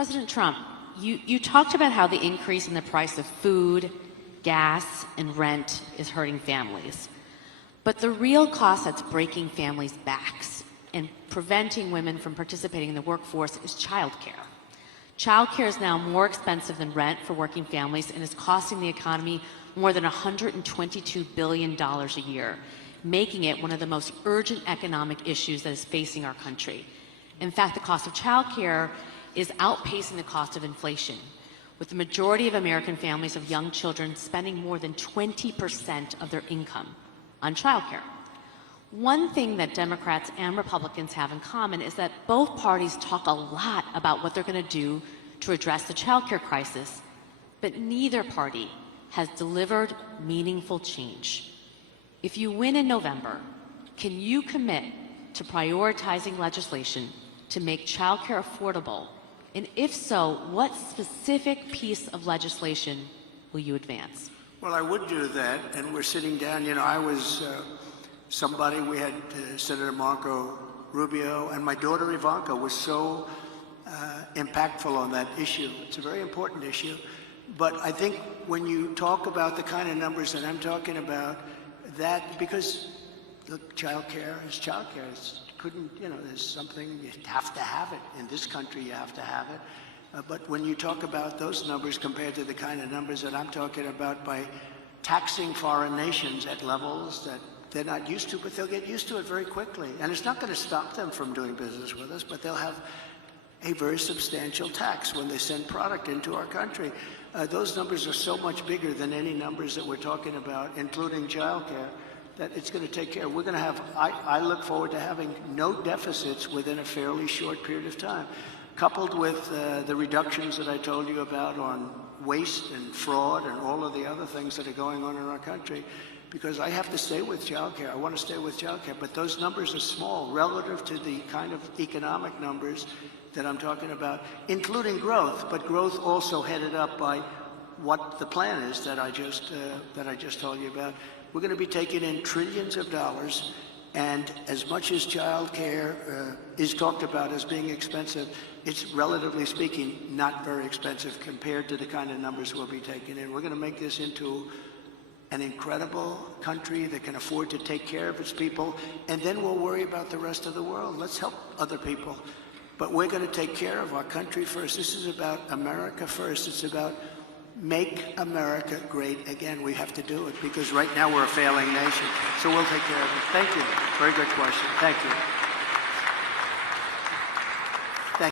President Trump, you talked about how the increase in the price of food, gas, and rent is hurting families. But the real cost that's breaking families' backs and preventing women from participating in the workforce is childcare. Childcare is now more expensive than rent for working families and is costing the economy more than $122 billion a year, making it one of the most urgent economic issues that is facing our country. In fact, the cost of childcare is outpacing the cost of inflation, with the majority of American families of young children spending more than 20% of their income on childcare. One thing that Democrats and Republicans have in common is that both parties talk a lot about what they're going to do to address the childcare crisis, but neither party has delivered meaningful change. If you win in November, can you commit to prioritizing legislation to make childcare affordable? And if so, what specific piece of legislation will you advance? Well, I would do that, and we're sitting down. You know, I was we had Senator Marco Rubio, and my daughter Ivanka was so impactful on that issue. It's a very important issue. But I think when you talk about the kind of numbers that I'm talking about, that, because look, childcare is childcare. There's something, you have to have it. In this country, you have to have it. But when you talk about those numbers compared to the kind of numbers that I'm talking about by taxing foreign nations at levels that they're not used to, but they'll get used to it very quickly. And it's not going to stop them from doing business with us, but they'll have a very substantial tax when they send product into our country. Those numbers are so much bigger than any numbers that we're talking about, including childcare, that it's going to take care. We're going to have, I look forward to having no deficits within a fairly short period of time, coupled with the reductions that I told you about on waste and fraud and all of the other things that are going on in our country. Because I have to stay with childcare. I want to stay with childcare, but those numbers are small relative to the kind of economic numbers that I'm talking about, including growth, but growth also headed up by what the plan is that I just told you about. We're going to be taking in trillions of dollars, and as much as child care is talked about as being expensive, it's relatively speaking not very expensive compared to the kind of numbers we'll be taking in. We're going to make this into an incredible country that can afford to take care of its people, and then we'll worry about the rest of the world. Let's help other people. But we're going to take care of our country first. This is about America first. It's about make America great again. We have to do it because right now we're a failing nation. So we'll take care of it. Thank you. Very good question. Thank you.